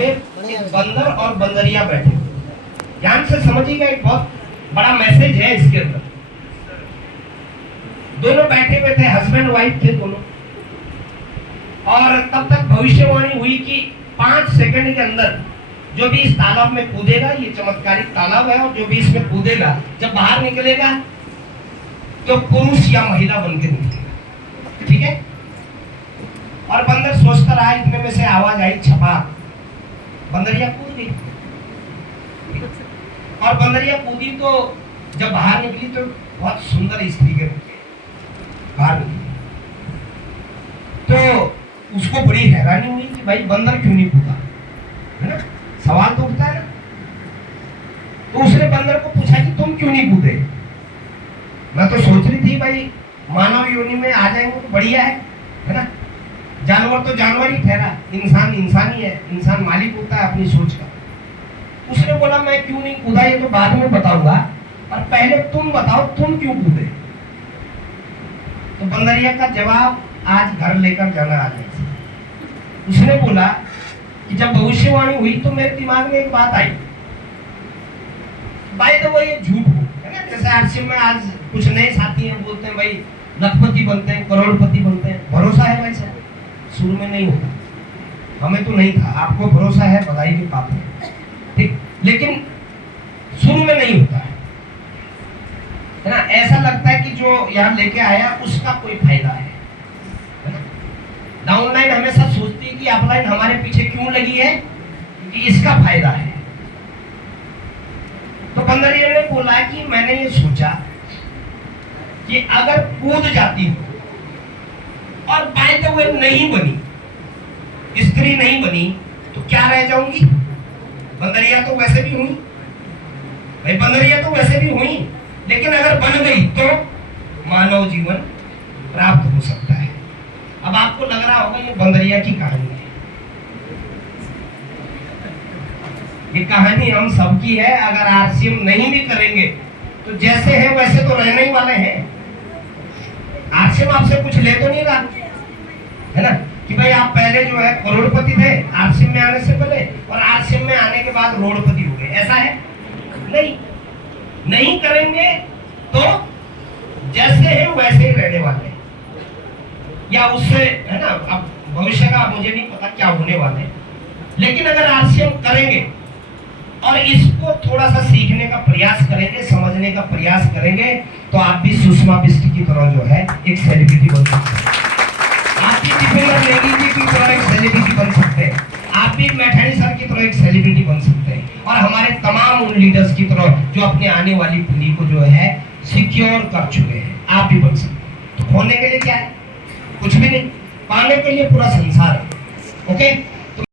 पे एक बंदर और बंदरिया बैठे। ध्यान से समझिएगा, एक बहुत बड़ा मैसेज है इसके अंदर। दोनों बैठे हुए थे, हस्बैंड वाइफ थे दोनों, और तब तक भविष्यवाणी हुई कि 5 सेकंड के अंदर जो भी इस तालाब में कूदेगा, ये चमत्कारिक तालाब है, और जो भी इसमें कूदेगा जब बाहर निकलेगा तो पुरुष या महिला बनकर निकलेगा। ठीक है। और बंदर सोचता रहा, इतने में से आवाज आई छपाक, बंदरिया कूद गई। और बंदरिया कूदी तो जब बाहर निकली तो बहुत सुंदर स्त्री के रूप में बाहर निकली। तो उसको बड़ी हैरानी हुई कि भाई बंदर क्यों नहीं कूदा, है ना, सवाल तो उठता है ना। तो उसने बंदर को पूछा कि तुम क्यों नहीं कूदे? मैं तो सोच रही थी भाई मानव योनि में आ जाएंगे तो बढ़िया है ना। जानवर तो जानवर ही ठहरा, इंसान इंसान ही है, इंसान मालिक होता है अपनी सोच का। उसने बोला मैं क्यों नहीं कूदा ये तो बाद में बताऊंगा, और पहले तुम बताओ तुम क्यों कूदे। तो बंदरिया का जवाब आज घर लेकर जाना आ जाए। उसने बोला कि जब भविष्यवाणी हुई तो मेरे दिमाग में एक बात आई, भाई तो वो ये झूठ हो, है ना। जैसे आरसीएम में आज कुछ नए साथी हैं, बोलते हैं भाई लखपति बनते हैं, करोड़पति बनते हैं। भरोसा है भाई साहब, शुरू में नहीं होता, हमें तो नहीं था, आपको भरोसा है, बधाई की बात है, ठीक, लेकिन शुरू में नहीं होता है ना। ऐसा लगता है कि जो यहाँ लेके आया उसका कोई फायदा है ना। डाउनलाइन हमेशा सोचती है कि अपलाइन हमारे पीछे क्यों लगी है, कि इसका फायदा है। तो बंदरिया ने बोला कि मैंने ये सोचा कि अगर कूद जाती हूँ और बाय द वे नहीं बनी, स्त्री नहीं बनी, तो क्या रह जाऊंगी? बंदरिया तो वैसे भी हुई भाई, बंदरिया तो वैसे भी हुई, लेकिन अगर बन गई तो मानव जीवन प्राप्त हो सकता है। अब आपको लग रहा होगा ये बंदरिया की कहानी है, ये कहानी हम सबकी है। अगर आरसीएम नहीं भी करेंगे तो जैसे है वैसे तो रहने ही वाले हैं। आरसीएम आपसे कुछ ले तो नहीं रहा, है ना, कि भाई आप पहले जो है करोड़पति थे आरसीएम में आने से पहले, और आरसीएम में आने के बाद रोड़पति हो गए, ऐसा है नहीं। नहीं करेंगे तो जैसे है वैसे ही रहने वाले हैं, या उससे, है ना। अब भविष्य का मुझे नहीं पता क्या होने वाले, लेकिन अगर आरसीएम करेंगे और इसको थोड़ा सा सीखने का प्रयास करेंगे, समझने का प्रयास करेंगे, तो आप भी सुषमा बिष्ट की तरह जो है एक सेलिब्रिटी बन सकते हैं। आप भी दीपेंद्र नेगी जी की तरह एक सेलिब्रिटी बन सकते हैं। आप भी मैठाणी सर की तरह एक सेलिब्रिटी बन सकते हैं, और हमारे तमाम उन लीडर्स की तरह जो अपने आने वाली पीढ़ी को जो है सिक्योर कर चुके हैं, आप भी बन सकते हैं। तो खोने के लिए क्या है? कुछ भी नहीं, पाने के लिए पूरा संसार है। ओके।